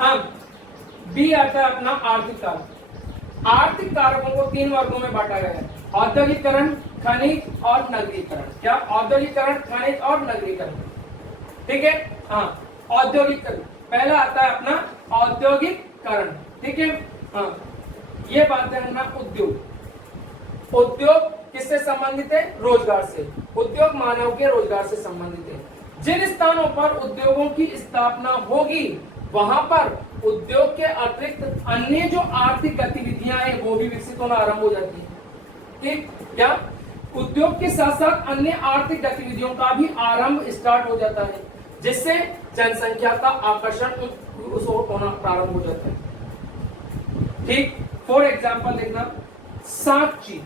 अब बी आता है अपना आर्थिक कारक। आर्थिक कारकों को 3 वर्गों में बांटा गया है, औद्योगिकरण, खनिज और नगरीकरण। क्या? औद्योगिकरण, खनिज और नगरीकरण। ठीक है। हाँ, औद्योगिकरण पहला आता है अपना औद्योगिकरण। ठीक है। हाँ, ये बात है ना, उद्योग। उद्योग किससे संबंधित है? रोजगार से। उद्योग मानव के रोजगार से संबंधित है। जिन स्थानों पर उद्योगों की स्थापना होगी वहां पर उद्योग के अतिरिक्त अन्य जो आर्थिक गतिविधियां हैं वो भी विकसित होना आरंभ हो जाती है। ठीक? क्या? उद्योग के साथ साथ अन्य आर्थिक गतिविधियों का भी आरंभ स्टार्ट हो जाता है, जिससे जनसंख्या का आकर्षण होना प्रारंभ हो जाता है। ठीक? फॉर एग्जाम्पल देखना, सांची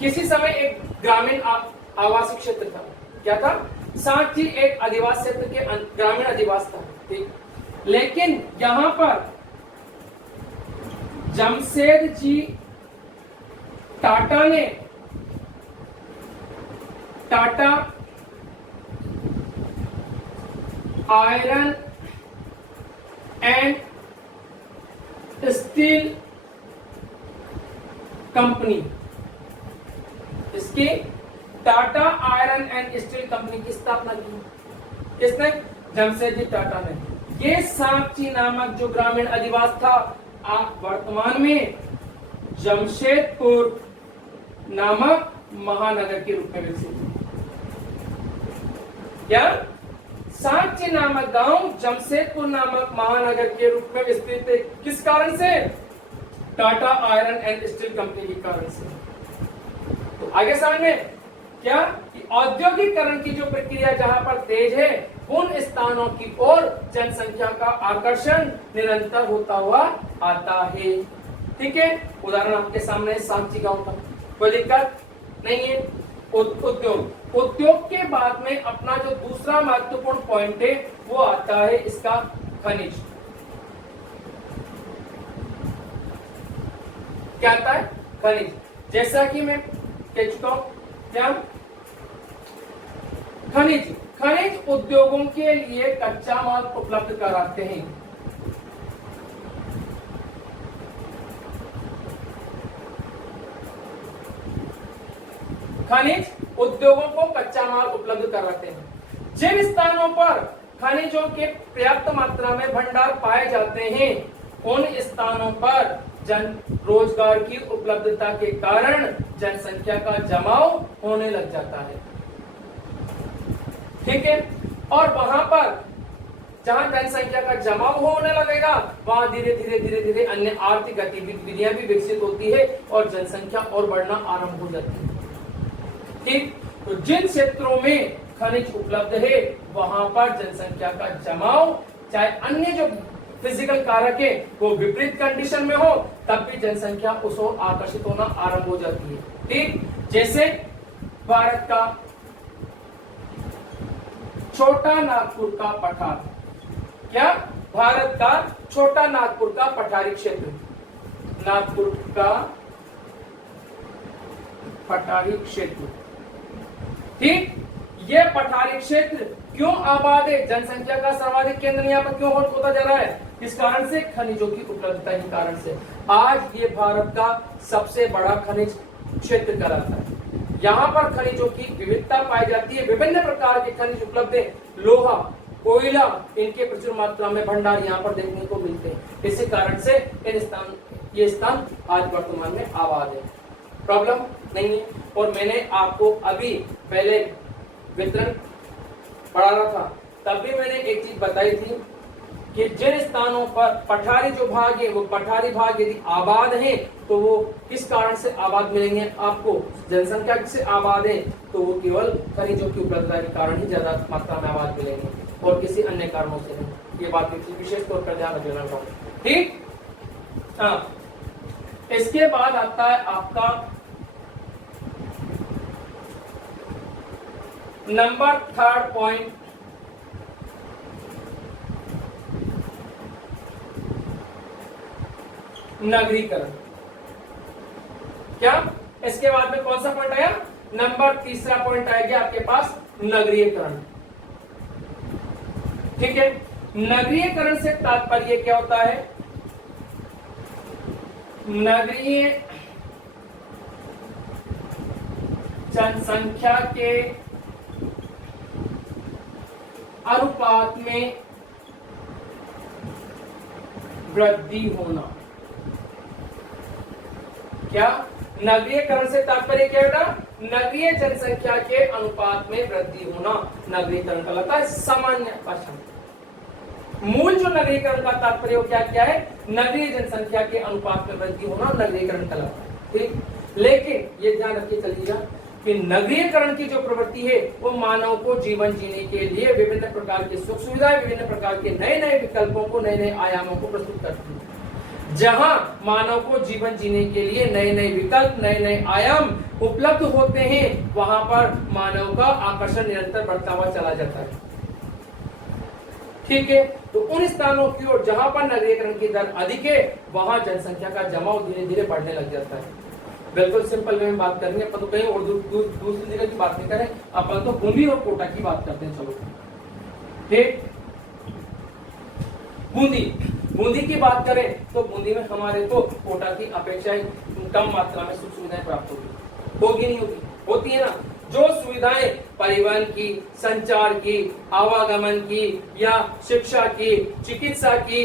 किसी समय एक ग्रामीण आवासीय क्षेत्र था। क्या था? सांची एक आदिवासी क्षेत्र के ग्रामीण अधिवास था। ठीक? लेकिन यहां पर जमशेदजी टाटा ने Tata iron and steel company, इसकी Tata iron and steel company की स्थापना की। किसने? जमशेदजी टाटा ने। ये सांची नामक जो ग्रामीण अधिवास था वर्तमान में जमशेदपुर नामक महानगर के रूप में विकसित हुआ। क्या? सांची नामक गांव जमशेदपुर नामक महानगर के रूप में विस्तृत है। किस कारण से? Tata iron and steel company के कारण से। तो आगे समझ में क्या कि औद्योगिकरण की जो प्रक्रिया जहां पर तेज है उन स्थानों की ओर जनसंख्या का आकर्षण निरंतर होता हुआ आता है। ठीक है। उदाहरण आपके सामने सांची गांव का, कोई दिक्कत नहीं है। उद्योग के बाद में अपना जो दूसरा महत्वपूर्ण पॉइंट है वो आता है इसका खनिज। क्या आता है? खनिज। जैसा कि मैं कह चुका हूं, क्या खनिज उद्योगों के लिए कच्चा माल उपलब्ध कराते हैं। खनिज उद्योगों को कच्चा माल उपलब्ध कराते हैं। जिन स्थानों पर खनिजों के पर्याप्त मात्रा में भंडार पाए जाते हैं उन स्थानों पर रोजगार की उपलब्धता के कारण जनसंख्या का जमाव होने लग जाता है। ठीक है। और वहां पर जहां जनसंख्या का जमाव होने लगेगा वहां धीरे धीरे अन्य आर्थिक गतिविधियां भी विकसित होती है और जनसंख्या और बढ़ना आरंभ हो जाती है। ठीक। तो जिन क्षेत्रों में खनिज उपलब्ध है वहां पर जनसंख्या का जमाव, चाहे अन्य जो फिजिकल कारक है वो विपरीत कंडीशन में हो तब भी जनसंख्या उस ओर आकर्षित होना आरंभ हो जाती है। ठीक। जैसे भारत का छोटा नागपुर का पठार। क्या? भारत का छोटा नागपुर का पठारी क्षेत्र, नागपुर का पठारी क्षेत्र। ठीक। ये पठारी क्षेत्र क्यों आबाद है? जनसंख्या का सर्वाधिक केंद्र यहाँ पर क्यों होता जा रहा है? इस कारण से खनिजों की उपलब्धता के कारण से आज ये भारत का सबसे बड़ा खनिज क्षेत्र कहलाता है। यहाँ पर खनिजों की विविधता पाई जाती है, विभिन्न प्रकार के खनिज उपलब्ध है। लोहा, कोयला, इनके प्रचुर मात्रा में भंडार यहाँ पर देखने को मिलते हैं। इसी कारण से ये स्थान आज वर्तमान में आबाद है, प्रॉब्लम नहीं है। और मैंने आपको अभी पहले वितरण पढ़ा रहा था तब भी मैंने एक चीज बताई थी कि जिन स्थानों पर पठारी जो भाग है वो पठारी भाग यदि आबाद है तो वो किस कारण से आबाद मिलेंगे आपको? जनसंख्या से आबाद है तो वो केवल खनिजों की उपलब्धता के कारण ही ज्यादा मात्रा में आबाद मिलेंगे और किसी अन्य कारणों से नहीं। ये बात विशेष तौर पर ध्यान रखना। ठीक। हाँ, इसके बाद आता है आपका नंबर 3 पॉइंट, नगरीकरण। क्या? इसके बाद में कौन सा पॉइंट आया? नंबर 3 पॉइंट आएगा आपके पास, नगरीकरण। ठीक है। नगरीयकरण से तात्पर्य क्या होता है? नगरीय जनसंख्या के अनुपात में वृद्धि होना। क्या? नगरीयकरण से तात्पर्य क्या होगा? नगरीय जनसंख्या के अनुपात में वृद्धि होना नगरीकरण कहलाता है सामान्य भाषा में। मूल जो नगरीकरण का तात्पर्य क्या है? नगरीय जनसंख्या के अनुपात में वृद्धि होना नगरीकरण कहलाता है। ठीक, लेकिन ये ध्यान रखिए चलिएगा कि नगरीकरण की जो प्रवृत्ति है वो मानव को जीवन जीने के लिए विभिन्न प्रकार की सुख सुविधाएं, विभिन्न प्रकार के नए नए विकल्पों को, नए नए आयामों को प्रस्तुत करती है। जहां मानव को जीवन जीने के लिए नए नए विकल्प, नए नए आयाम उपलब्ध होते हैं, वहां पर मानव का आकर्षण निरंतर बढ़ता हुआ चला जाता है। ठीक है, तो उन स्थानों की ओर जहां पर नगरीकरण की दर अधिक है, वहां जनसंख्या का जमाव धीरे धीरे बढ़ने लग जाता है। बिल्कुल सिंपल वे में बात करेंगे अपन, तो कहीं और दूसरी जगह की बात नहीं करें, अपन तो बूंदी और कोटा की बात करते हैं। चलो ठीक, बूंदी की बात करें तो बूंदी में हमारे को कोटा की अपेक्षा कम मात्रा में सुख सुविधाएं प्राप्त होगी नहीं होगी? होती है ना। जो सुविधाएं परिवहन की, संचार की, आवागमन की या शिक्षा की, चिकित्सा की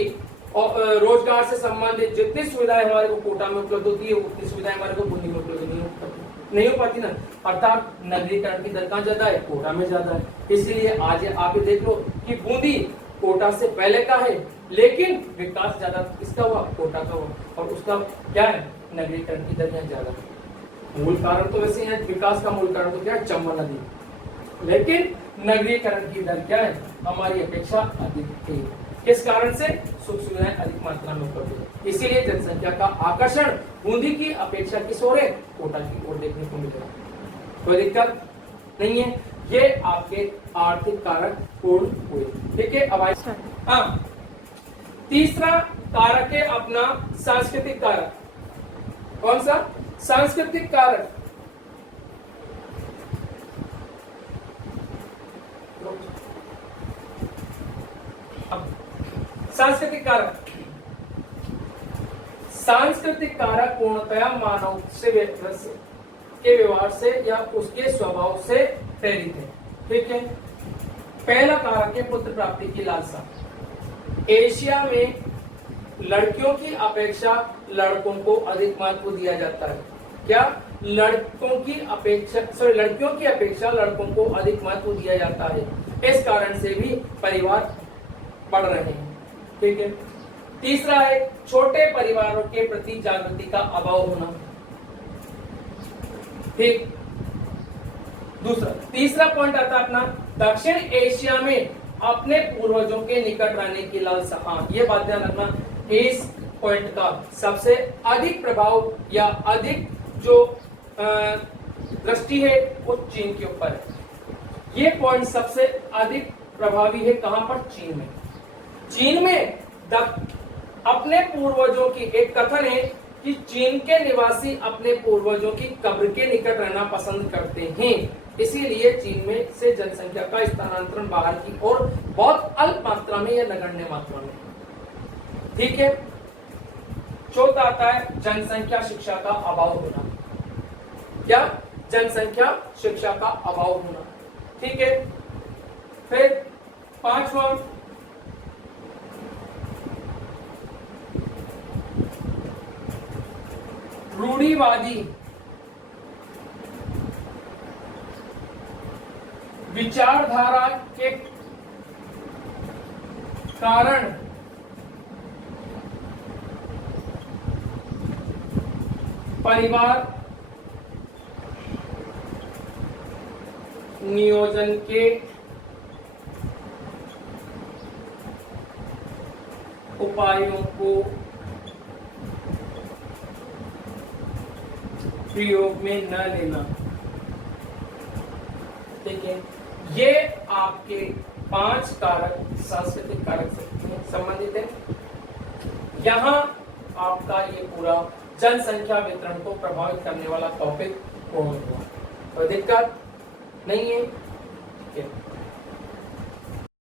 और रोजगार से संबंधित जितनी सुविधाएं हमारे को कोटा में उपलब्ध होती है, उतनी सुविधाएं हमारे को बूंदी में उपलब्ध नहीं हो पाती ना। अर्थात नगरीकरण की दर कहाँ ज्यादा है? कोटा में ज्यादा है। इसलिए आज आप देख लो कि बूंदी कोटा से पहले का है, लेकिन विकास ज्यादा किसका हुआ? कोटा का हुआ। और उसका क्या है? नगरीकरण की दर यहाँ ज्यादा। मूल कारण तो वैसे यहाँ विकास का मूल कारण तो क्या है? चंबल नदी, लेकिन नगरीकरण की दर क्या है? हमारी अपेक्षा अधिक है। किस कारण से? सुख सुविधाएं अधिक मात्रा में उपलब्ध है। इसीलिए जनसंख्या का आकर्षण बूंदी की अपेक्षा किस ओर है? कोटा की ओर देखने को मिलेगा। कोई दिक्कत नहीं है। ये आपके आर्थिक कारक पूर्ण हुए। ठीक है, अब हाँ, तीसरा कारक है अपना सांस्कृतिक कारक। कौन सा? सांस्कृतिक कारक। सांस्कृतिक कारक, सांस्कृतिक कारक पूर्णतया मानव से के व्यवहार से या उसके स्वभाव से प्रेरित है। ठीक है, पहला कारक है पुत्र प्राप्ति की लालसा। एशिया में लड़कियों की अपेक्षा लड़कों को अधिक महत्व दिया जाता है। क्या? लड़कियों की अपेक्षा लड़कों को अधिक महत्व दिया जाता है। इस कारण से भी परिवार बढ़ रहे हैं। ठीक है, तीसरा है छोटे परिवारों के प्रति जागृति का अभाव होना। ठीक, तीसरा पॉइंट आता है अपना दक्षिण एशिया में अपने पूर्वजों के निकट रहने की लालसा। हाँ, ये बात ध्यान रखना, इस पॉइंट का सबसे अधिक प्रभाव या अधिक जो दृष्टि है वो चीन के ऊपर है। ये पॉइंट सबसे अधिक प्रभावी है कहां पर? चीन में। चीन में अपने पूर्वजों की, एक कथन है कि चीन के निवासी अपने पूर्वजों की कब्र के निकट रहना पसंद करते हैं। इसीलिए चीन में से जनसंख्या का स्थानांतरण बाहर की ओर बहुत अल्प मात्रा में या नगण्य मात्रा में। ठीक है, चौथा आता है जनसंख्या शिक्षा का अभाव होना। क्या? जनसंख्या शिक्षा का अभाव होना। ठीक है, फिर पांचवा रूढ़िवादी विचारधारा के कारण परिवार नियोजन के उपायों को प्रयोग में न लेना। ठीक है, ये आपके 5 कारक सांस्कृतिक कारक से संबंधित है। यहां आपका ये पूरा जनसंख्या वितरण को प्रभावित करने वाला टॉपिक पूर्ण हुआ। कोई दिक्कत नहीं है। ठीक है।